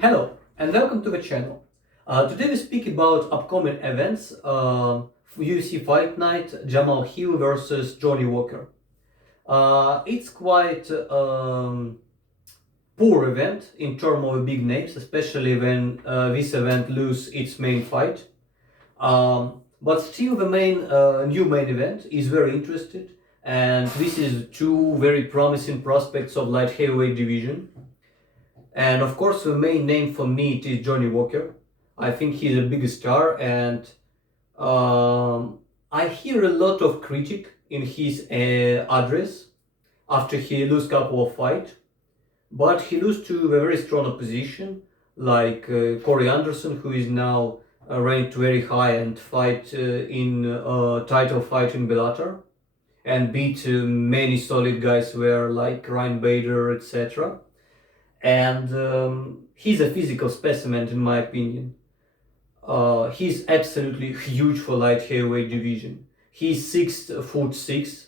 Hello and welcome to the channel. Today we speak about upcoming events, UFC Fight Night, Jamal Hill versus Johnny Walker. It's quite poor event in terms of big names, especially when this event lose its main fight. But still the new main event is very interesting, and this is two very promising prospects of light heavyweight division. And of course, the main name for me is Johnny Walker. I think he's a big star, and I hear a lot of critique in his address after he lose couple of fight, but he lose to a very strong opposition like Corey Anderson, who is now ranked very high and fight in title fight in Bellator, and beat many solid guys where like Ryan Bader, etc. And he's a physical specimen in my opinion. He's absolutely huge for light heavyweight division. He's 6'6",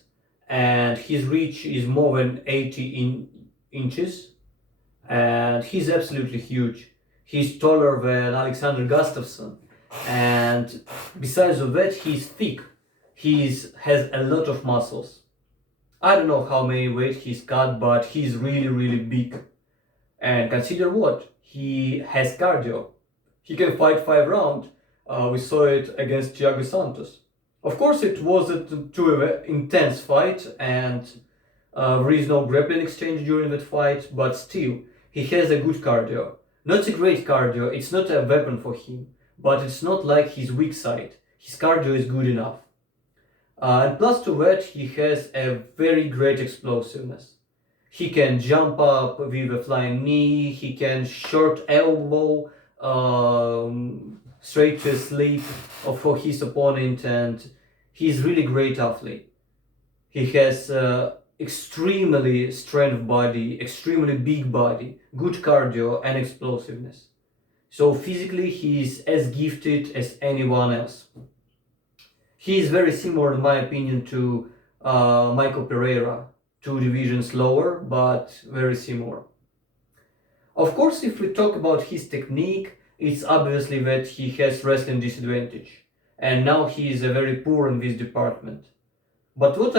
and his reach is more than 80 inches, and he's absolutely huge. He's taller than Alexander Gustafsson, and besides of that, he's thick. He has a lot of muscles. I don't know how many weight he's cut, but he's really big. And consider what? He has cardio. He can fight 5 rounds. We saw it against Thiago Santos. Of course, it wasn't too intense fight, and there is no grappling exchange during that fight, but still, he has a good cardio. Not a great cardio, it's not a weapon for him, but it's not like his weak side. His cardio is good enough. And plus to that, he has a very great explosiveness. He can jump up with a flying knee, he can short elbow straight to sleep for his opponent, and he's really great athlete. He has extremely strength body, extremely big body, good cardio and explosiveness. So physically he's as gifted as anyone else. He is very similar in my opinion to Michael Pereira, 2 divisions lower, but very similar. Of course, if we talk about his technique, it's obviously that he has wrestling disadvantage, and now he is very poor in this department. But what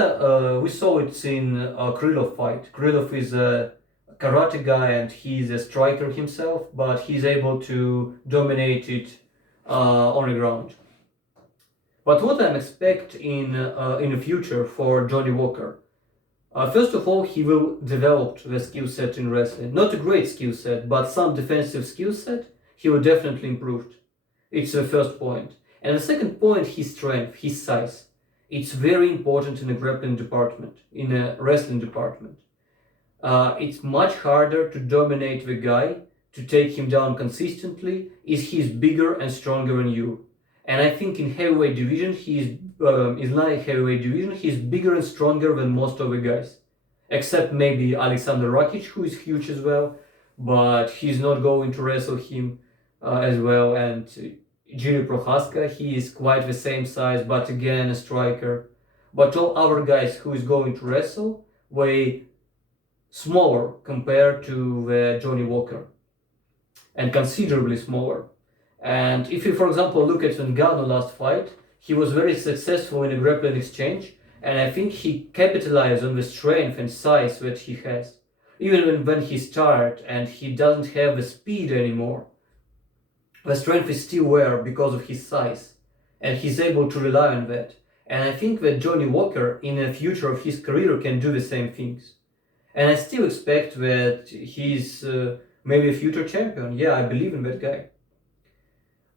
we saw it in Krylov fight. Krylov is a karate guy and he's a striker himself, but he's able to dominate it on the ground. But what I expect in the future for Johnny Walker, first of all, he will develop the skill set in wrestling. Not a great skill set, but some defensive skill set, he will definitely improve. It's the first point. And the second point, his strength, his size. It's very important in the grappling department, in a wrestling department. It's much harder to dominate the guy, to take him down consistently, if he's bigger and stronger than you. And I think in heavyweight division, in light heavyweight division, he's bigger and stronger than most of the guys. Except maybe Alexander Rakic, who is huge as well, but he's not going to wrestle him as well. And Jiri Prochaska, he is quite the same size, but again a striker. But all other guys who is going to wrestle way smaller compared to Johnny Walker, and considerably smaller. And if you, for example, look at Ngannou last fight, he was very successful in a grappling exchange, and I think he capitalized on the strength and size that he has. Even when he's tired and he doesn't have the speed anymore, the strength is still there because of his size, and he's able to rely on that. And I think that Johnny Walker, in the future of his career, can do the same things. And I still expect that he's maybe a future champion. Yeah, I believe in that guy.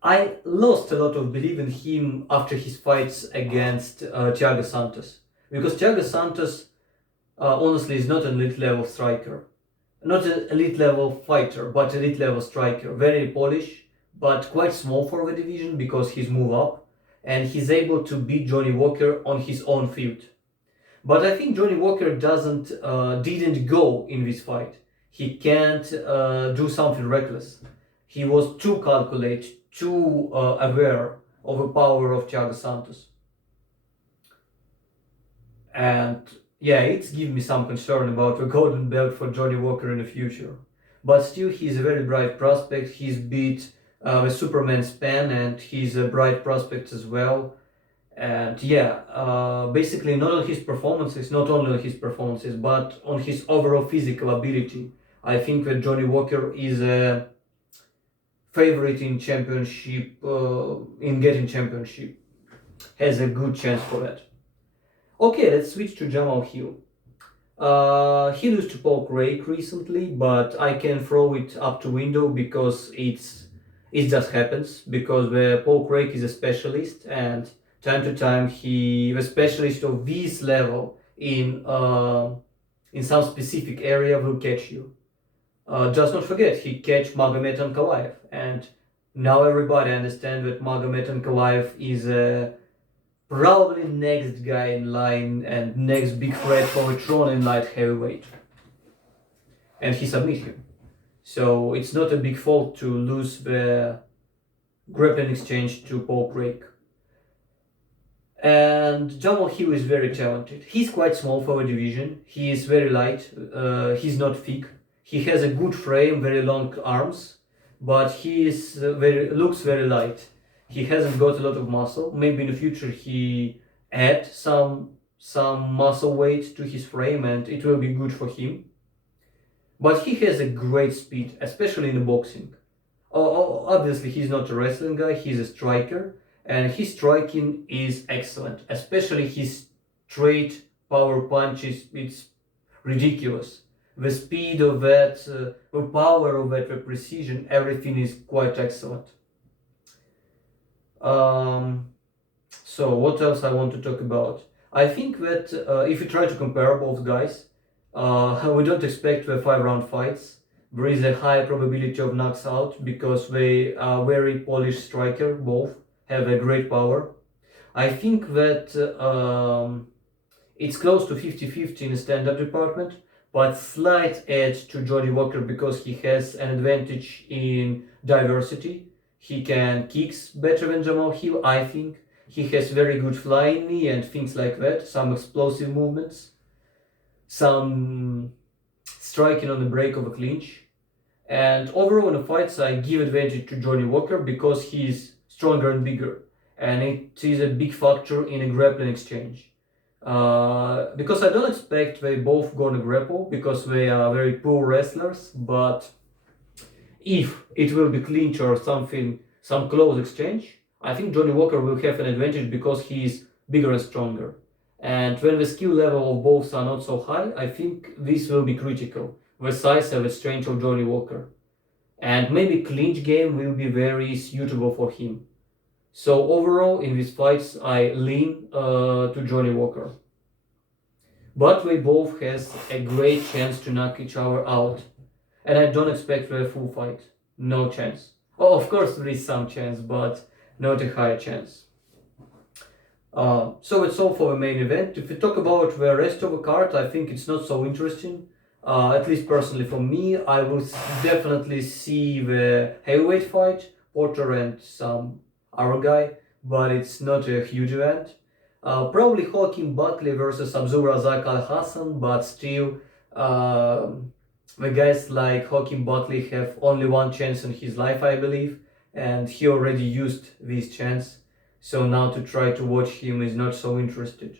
I lost a lot of belief in him after his fights against Thiago Santos. Because Thiago Santos, honestly, is not an elite level striker. Not an elite level fighter, but elite level striker. Very polished, but quite small for the division because he's moved up. And he's able to beat Johnny Walker on his own field. But I think Johnny Walker didn't go in this fight. He can't do something reckless. He was too calculated, too aware of the power of Thiago Santos. And yeah, it's given me some concern about a golden belt for Johnny Walker in the future. But still, he's a very bright prospect. He's beat the Superman span, and he's a bright prospect as well. And yeah, basically, not only on his performances, but on his overall physical ability. I think that Johnny Walker is a favorite in championship, in getting championship, has a good chance for that. Okay, let's switch to Jamal Hill. He lost to Paul Craig recently, but I can throw it up to window because it just happens because Paul Craig is a specialist and time to time he a specialist of this level in some specific area will catch you. Just not forget he catch Magomed Ankalaev, and now everybody understands that Magomed Ankalaev is a probably next guy in line and next big threat for a throne in light heavyweight. And he submit him. So it's not a big fault to lose the grappling exchange to Paul Craig. And Jamal Hill is very talented. He's quite small for a division. He is very light. He's not thick. He has a good frame, very long arms, but he is looks very light. He hasn't got a lot of muscle. Maybe in the future he add some muscle weight to his frame, and it will be good for him. But he has a great speed, especially in the boxing. Obviously, he's not a wrestling guy. He's a striker, and his striking is excellent. Especially his straight power punches. It's ridiculous. The speed of that, the power of that, the precision, everything is quite excellent. So what else I want to talk about? I think that if you try to compare both guys, we don't expect the 5 round fights. There is a high probability of knocks out because they are very polished striker. Both have a great power. I think that it's close to 50-50 in the stand-up department, but slight edge to Johnny Walker because he has an advantage in diversity. He can kicks better than Jamal Hill, I think. He has very good flying knee and things like that, some explosive movements, some striking on the break of a clinch. And overall in the fights, I give advantage to Johnny Walker because he's stronger and bigger. And it is a big factor in a grappling exchange. Because I don't expect they both gonna grapple because they are very poor wrestlers, but if it will be clinch or something, some close exchange, I think Johnny Walker will have an advantage because he is bigger and stronger. And when the skill level of both are not so high, I think this will be critical. The size and the strength of Johnny Walker. And maybe clinch game will be very suitable for him. So overall, in these fights, I lean to Johnny Walker. But they both has a great chance to knock each other out. And I don't expect a full fight. No chance. Oh, of course there is some chance, but not a high chance. So it's all for the main event. If we talk about the rest of the card, I think it's not so interesting. At least personally for me, I will definitely see the heavyweight fight, Porter and some other guy, but it's not a huge event. Probably Hakeem Buckley versus Abdul Razak Al Hassan, but still, the guys like Hakeem Buckley have only one chance in his life, I believe, and he already used this chance. So now to try to watch him is not so interested.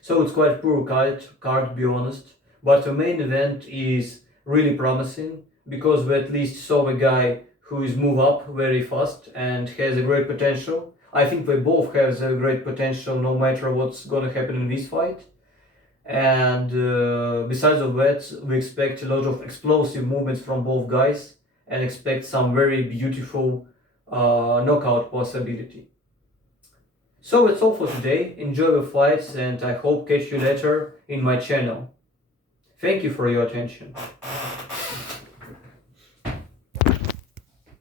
So it's quite poor card to be honest. But the main event is really promising because we at least saw a guy who is move up very fast and has a great potential. I think they both have a great potential no matter what's gonna happen in this fight. And besides of that, we expect a lot of explosive movements from both guys and expect some very beautiful knockout possibility. So that's all for today. Enjoy the fights and I hope catch you later in my channel. Thank you for your attention.